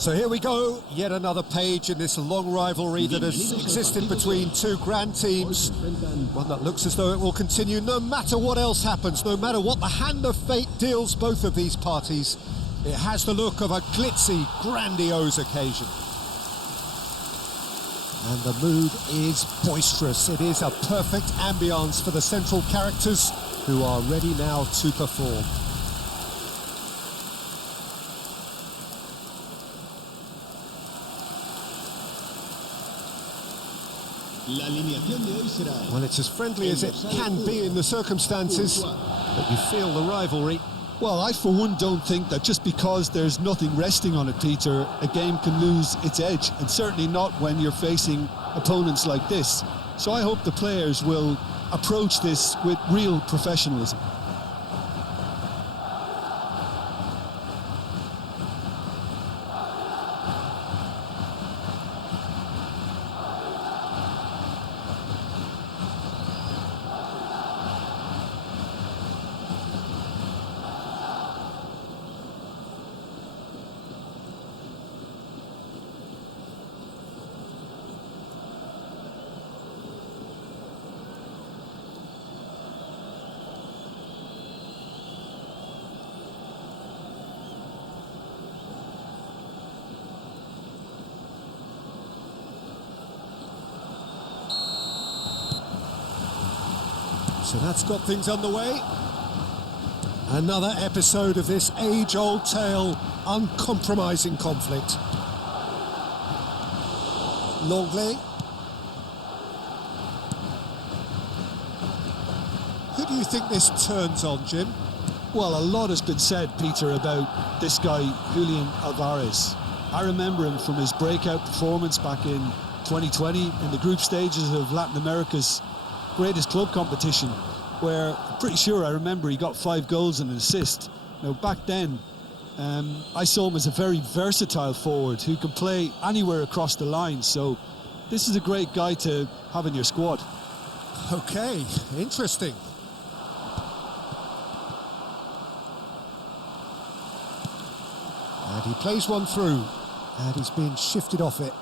So here we go, yet another page in this long rivalry that has existed between two grand teams. One that looks as though it will continue no matter what else happens, no matter what the hand of fate deals both of these parties. It has the look of a glitzy, grandiose occasion. And the mood is boisterous. It is a perfect ambience for the central characters who are ready now to perform. Well, it's as friendly as it can be in the circumstances, but you feel the rivalry. Well, I for one don't think that just because there's nothing resting on it, Peter, a game can lose its edge, and certainly not when you're facing opponents like this. So I hope the players will approach this with real professionalism. So that's got things underway. Another episode of this age-old tale, uncompromising conflict. Longley. Who do you think this turns on, Jim? Well, a lot has been said, Peter, about this guy, Julian Alvarez. I remember him from his breakout performance back in 2020 in the group stages of Latin America's greatest club competition, where I'm pretty sure I remember he got 5 goals and an assist. Now, back then, I saw him as a very versatile forward who can play anywhere across the line, so this is a great guy to have in your squad. Okay, interesting. And he plays one through, and he's been shifted off it.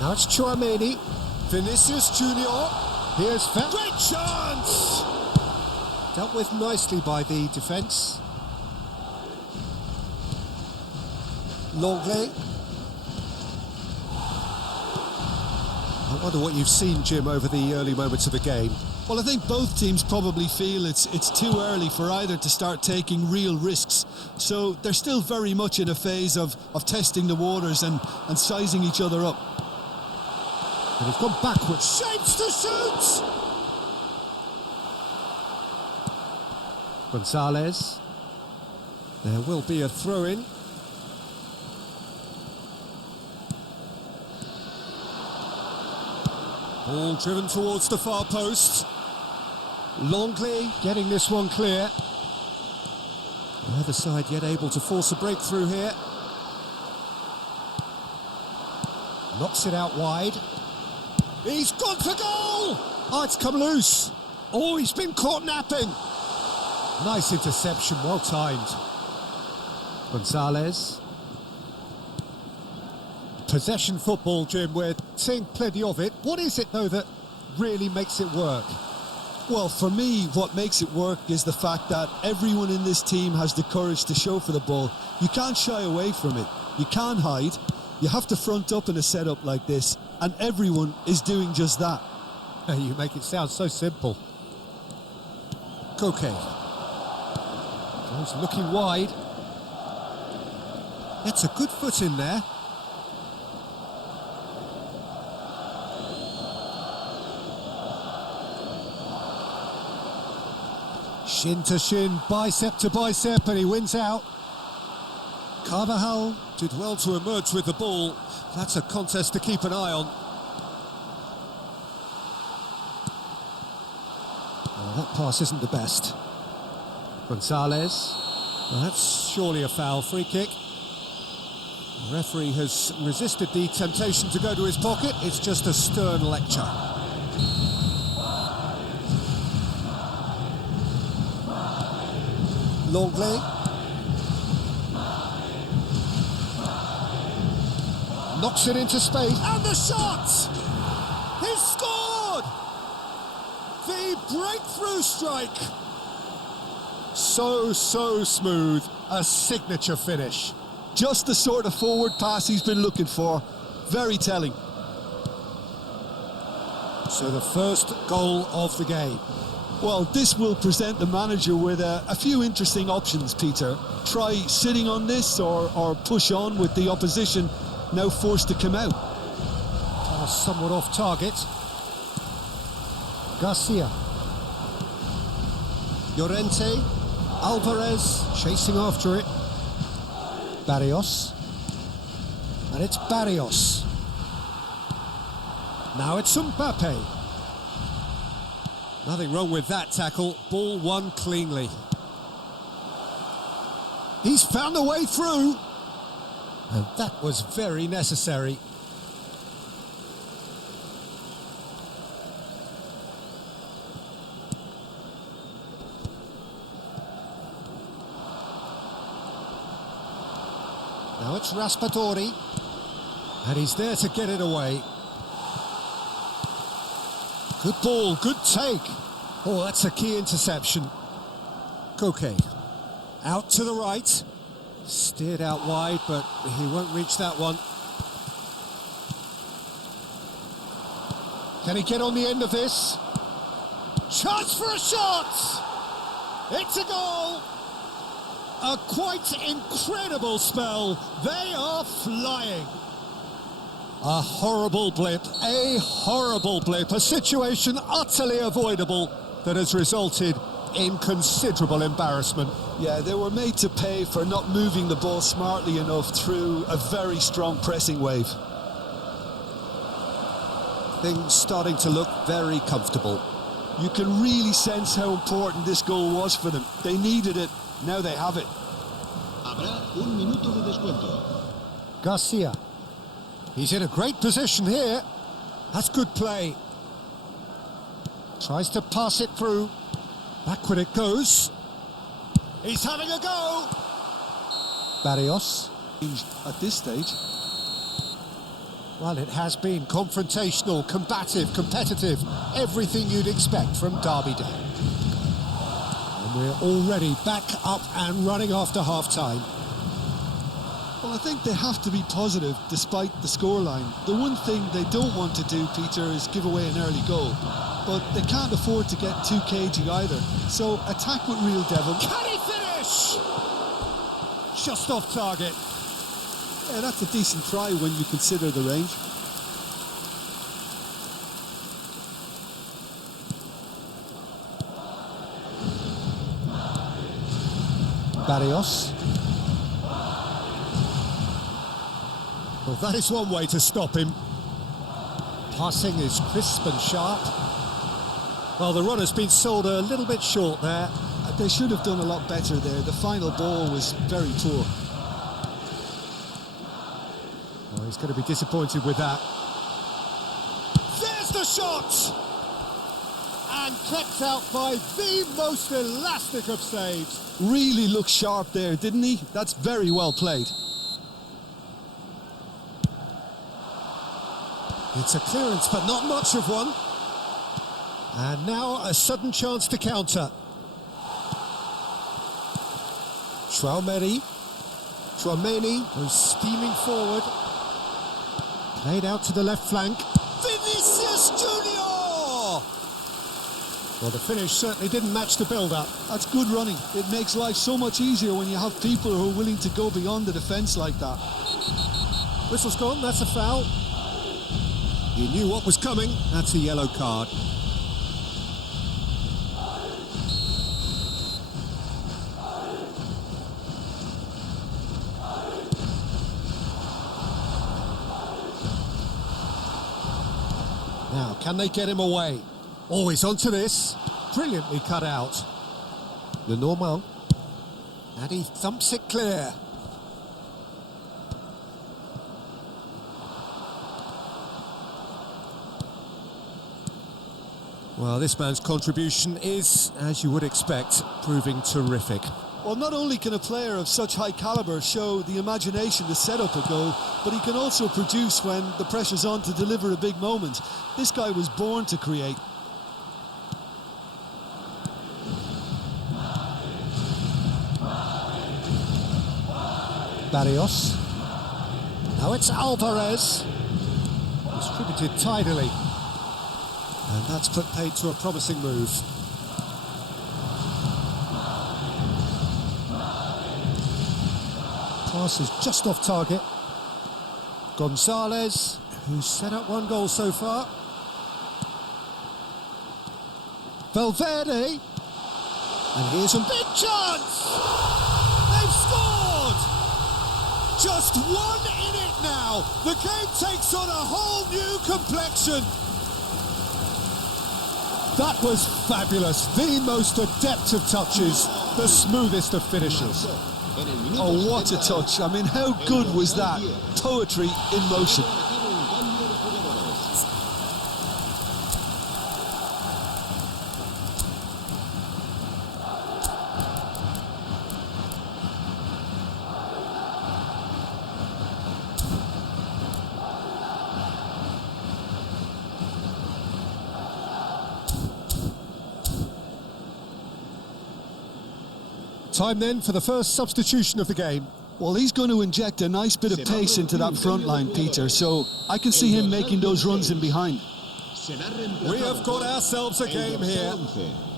Now it's Chouameni, Vinicius Junior. Here's great chance! Dealt with nicely by the defence. Longley. I wonder what you've seen, Jim, over the early moments of the game. Well, I think both teams probably feel it's too early for either to start taking real risks. So they're still very much in a phase of testing the waters and sizing each other up. And he's gone backwards. Shapes to shoot! Gonzalez. There will be a throw-in. Ball driven towards the far post. Longley getting this one clear. The other side yet able to force a breakthrough here. Knocks it out wide. He's gone for goal! Oh, it's come loose. Oh, he's been caught napping. Nice interception, well timed. Gonzalez. Possession football, Jim, we're seeing plenty of it. What is it, though, that really makes it work? Well, for me, what makes it work is the fact that everyone in this team has the courage to show for the ball. You can't shy away from it. You can't hide. You have to front up in a setup like this, and everyone is doing just that. You make it sound so simple. Koke. Goes looking wide. It's a good foot in there. Shin to shin, bicep to bicep, and he wins out. Carvajal did well to emerge with the ball. That's a contest to keep an eye on. Oh, that pass isn't the best. Gonzalez. Well, that's surely a foul. Free kick. The referee has resisted the temptation to go to his pocket. It's just a stern lecture. Longley. Knocks it into space. And the shot! He's scored! The breakthrough strike. So smooth. A signature finish. Just the sort of forward pass he's been looking for. Very telling. So the first goal of the game. Well, this will present the manager with a few interesting options, Peter. Try sitting on this or push on with the opposition now forced to come out. Pass somewhat off target. Garcia. Llorente. Alvarez chasing after it. Barrios. And it's Barrios. Now it's Mbappe. Nothing wrong with that tackle. Ball won cleanly. He's found a way through. And that was very necessary. Now it's Raspadori. And he's there to get it away. Good ball, good take. Oh, that's a key interception. Koke. Out to the right. Steered out wide, but he won't reach that one. Can he get on the end of this? Chance for a shot! It's a goal! A quite incredible spell. They are flying. A horrible blip, a situation utterly avoidable that has resulted in considerable embarrassment. Yeah, they were made to pay for not moving the ball smartly enough through a very strong pressing wave. Things starting to look very comfortable. You can really sense how important this goal was for them. They needed it, now they have it. Habrá un minuto de descuento. Garcia. He's in a great position here. That's good play. Tries to pass it through. Backward it goes. He's having a go. Barrios. At this stage. Well, it has been confrontational, combative, competitive. Everything you'd expect from Derby Day. And we're already back up and running after half-time. Well, I think they have to be positive despite the scoreline. The one thing they don't want to do, Peter, is give away an early goal. But they can't afford to get too cagey either. So attack with real devil. Can he finish? Just off target. Yeah, that's a decent try when you consider the range. Barrios. Well, that is one way to stop him. Passing is crisp and sharp. Well, the run has been sold a little bit short there. They should have done a lot better there. The final ball was very poor. Well, he's going to be disappointed with that. There's the shot! And kept out by the most elastic of saves. Really looked sharp there, didn't he? That's very well played. It's a clearance, but not much of one. And now a sudden chance to counter. Tchouameni goes steaming forward. Played out to the left flank. Vinicius Junior! Well, the finish certainly didn't match the build-up. That's good running. It makes life so much easier when you have people who are willing to go beyond the defence like that. Whistle's gone, that's a foul. He knew what was coming. That's a yellow card. Now, can they get him away? Oh, he's onto this. Brilliantly cut out. Lenormand. And he thumps it clear. Well, this man's contribution is, as you would expect, proving terrific. Well, not only can a player of such high calibre show the imagination to set up a goal, but he can also produce when the pressure's on to deliver a big moment. This guy was born to create. Barrios. Now it's Alvarez. Distributed tidily. And that's put paid to a promising move. Pass is just off target. Gonzalez, who's set up one goal so far. Valverde. And here's a big chance! They've scored! Just one in it now. The game takes on a whole new complexion. That was fabulous. The most adept of touches, the smoothest of finishes. Oh, what a touch. I mean, how good was that? Poetry in motion. Time then for the first substitution of the game. Well, he's going to inject a nice bit of pace into that front line, Peter, so I can see him making those runs in behind. We have got ourselves a game here.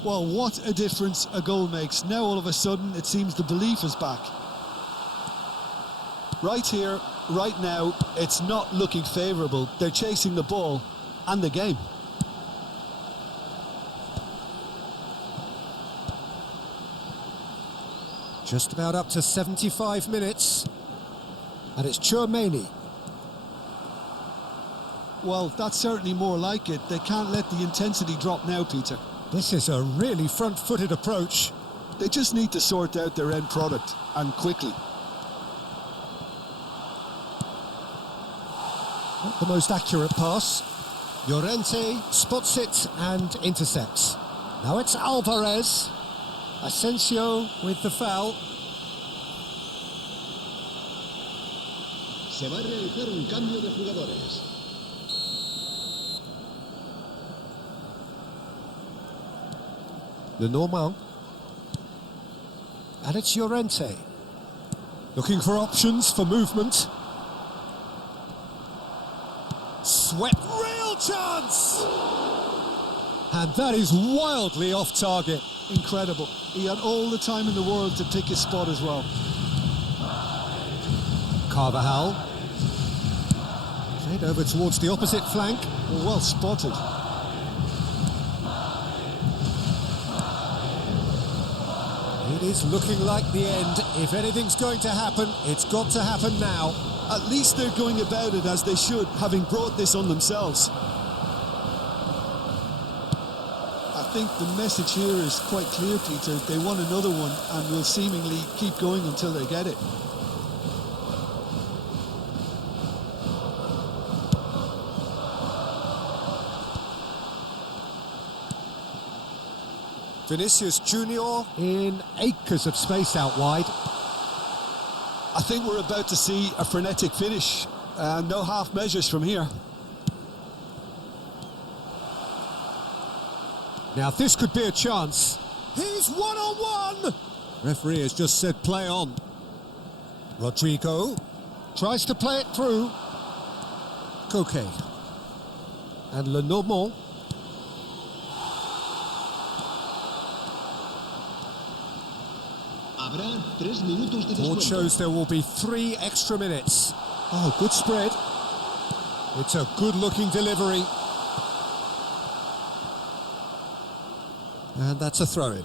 Well, what a difference a goal makes. Now, all of a sudden, it seems the belief is back. Right here, right now, it's not looking favourable. They're chasing the ball and the game. Just about up to 75 minutes. And it's Chouameni. Well, that's certainly more like it. They can't let the intensity drop now, Peter. This is a really front-footed approach. They just need to sort out their end product, and quickly. Not the most accurate pass. Llorente spots it and intercepts. Now it's Alvarez. Asensio with the foul. Se va a realizar un cambio de jugadores. Lenormand. And it's Llorente. Looking for options for movement. Swept, real chance! And that is wildly off target. Incredible. He had all the time in the world to pick his spot as well. Carvajal. Played over towards the opposite flank. Well spotted. It is looking like the end. If anything's going to happen, it's got to happen now. At least they're going about it as they should, having brought this on themselves. I think the message here is quite clear, Peter. They want another one and will seemingly keep going until they get it. Vinicius Junior in acres of space out wide. I think we're about to see a frenetic finish. No half measures from here. Now this could be a chance. He's one-on-one! Referee has just said play on. Rodrigo tries to play it through. Koke. And Lenormand. Habrá 3 minutos de Board descuento. shows there will be 3 extra minutes. Oh, good spread. It's a good-looking delivery. And that's a throw-in.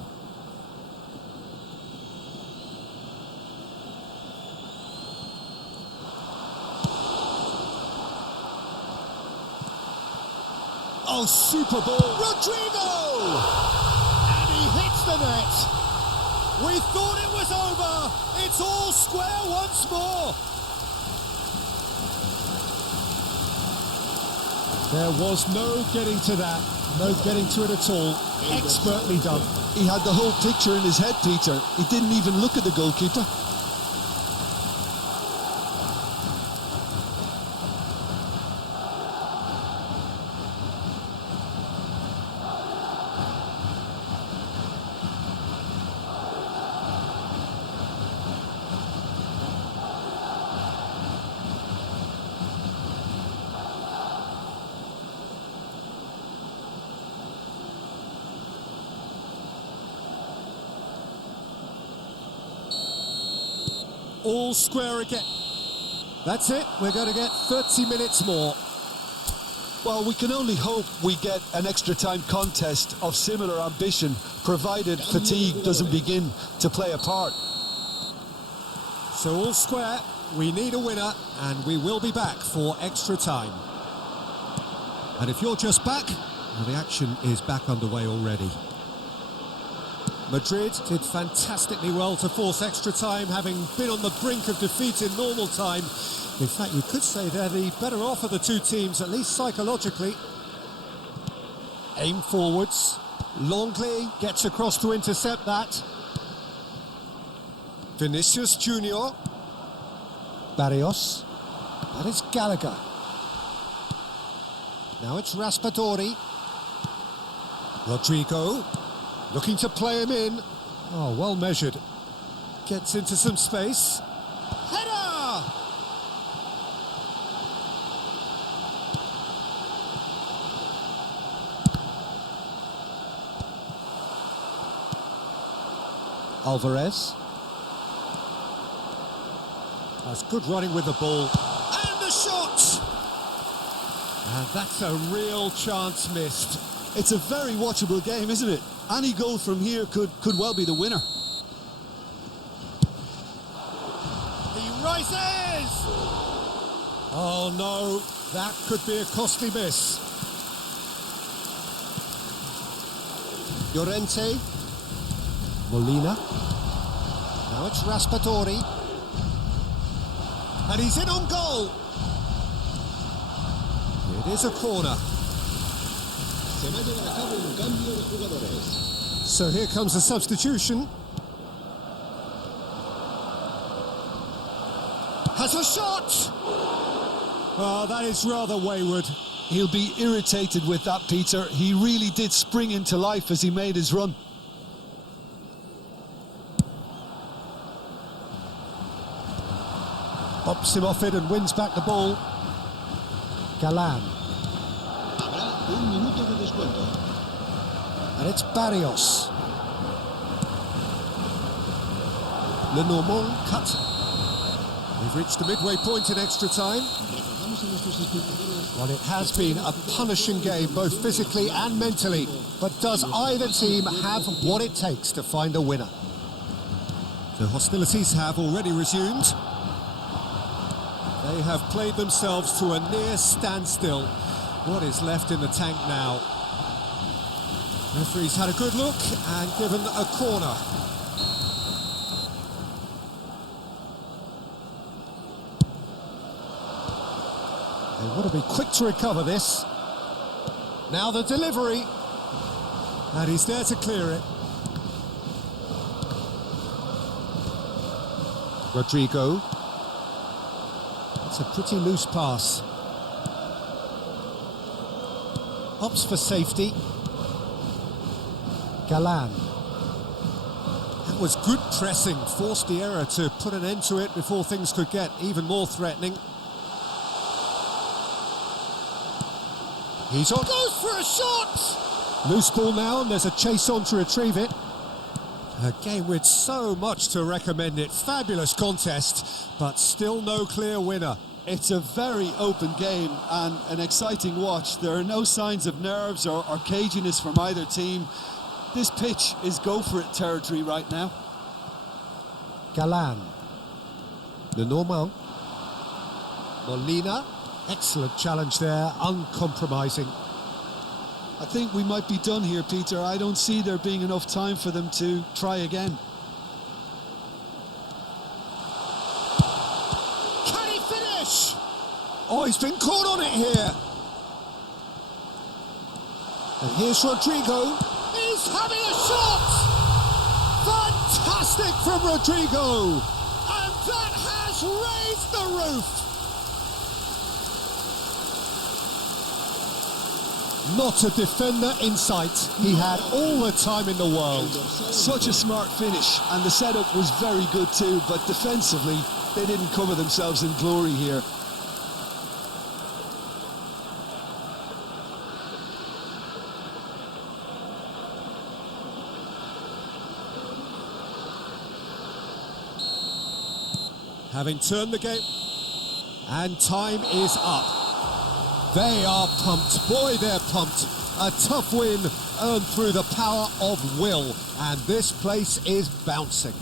Oh, super ball. Rodrigo! And he hits the net. We thought it was over. It's all square once more. There was no getting to that. No getting to it at all. Expertly done. He had the whole picture in his head, Peter. He didn't even look at the goalkeeper. All square again. That's it. We're going to get 30 minutes more. Well, we can only hope we get an extra time contest of similar ambition, provided fatigue doesn't begin to play a part. So all square, we need a winner, and we will be back for extra time. And if you're just back, well, the action is back underway already. Madrid did fantastically well to force extra time, having been on the brink of defeat in normal time. In fact, you could say they're the better off of the two teams, at least psychologically. Aim forwards. Longley gets across to intercept that. Vinicius Junior. Barrios. That is Gallagher. Now it's Raspadori. Rodrigo. Looking to play him in. Oh, well measured. Gets into some space. Header! Alvarez. That's good running with the ball. And the shot! And that's a real chance missed. It's a very watchable game, isn't it? Any goal from here could well be the winner. He rises! Oh no, that could be a costly miss. Llorente. Molina. Now it's Raspadori. And he's in on goal. It is a corner. Se va a llevar a cabo un cambio de jugadores. So here comes a substitution. Has a shot! Oh, that is rather wayward. He'll be irritated with that, Peter. He really did spring into life as he made his run. Pops him off it and wins back the ball. Galan. Habrá un minuto de descuento. And it's Barrios. Lenormand cut. We've reached the midway point in extra time. Recordamos a nuestros espectadores. Well, it has been a punishing game, both physically and mentally. But does either team have what it takes to find a winner? The hostilities have already resumed. They have played themselves to a near standstill. What is left in the tank now? Referee's had a good look and given a corner. They want to be quick to recover this. Now the delivery. And he's there to clear it. Rodrigo. It's a pretty loose pass. Opts for safety. Galan. That was good pressing, forced the error to put an end to it before things could get even more threatening. He's on. Goes for a shot! Loose ball now, and there's a chase on to retrieve it. A game with so much to recommend it. Fabulous contest, but still no clear winner. It's a very open game and an exciting watch. There are no signs of nerves or caginess from either team. This pitch is go-for-it territory right now. Galan. Lenormand. Molina. Excellent challenge there, uncompromising. I think we might be done here, Peter. I don't see there being enough time for them to try again. Can he finish? Oh, he's been caught on it here. And here's Rodrigo. He's having a shot! Fantastic from Rodrigo. And that has raised the roof. Not a defender in sight. He had all the time in the world. Such a smart finish, and the setup was very good too, but defensively, they didn't cover themselves in glory here. Having turned the game, and time is up. They are pumped. Boy, they're pumped. A tough win earned through the power of will, and this place is bouncing.